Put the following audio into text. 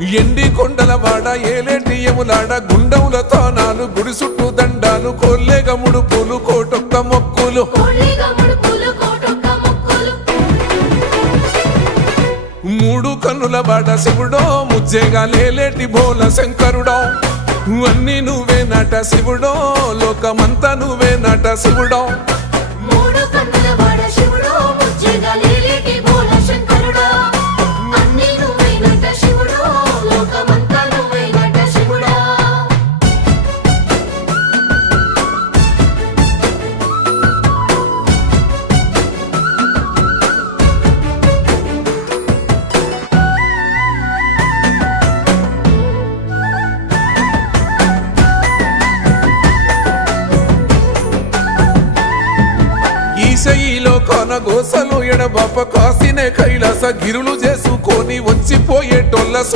ఎండి కొండల వాడ ఏలేటి యములాడ గుండముల తానాలు గుడి చుట్టూ దండాలు కొల్లేగ ముడుపులు కోటొక్క మొక్కులు మూడు కన్నుల వాడ శివుడో ముజ్జేగా లేలేటి బోల శంకరుడో అన్ని నువ్వే నట శివుడో లోకమంతా నువ్వే నట శివుడో ఈశయిలో కొనగోసలు ఎడబాప కాసినే కైలాస గిరులు చేసుకొని వచ్చిపోయేటోళ్ళ